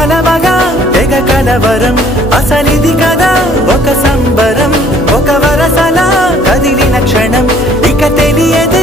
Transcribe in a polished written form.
కలవగా తెగ కలవరం అసలిది కదా ఒక సంబరం ఒక వరసలా కదిలిన క్షణం ఇక తెలియదే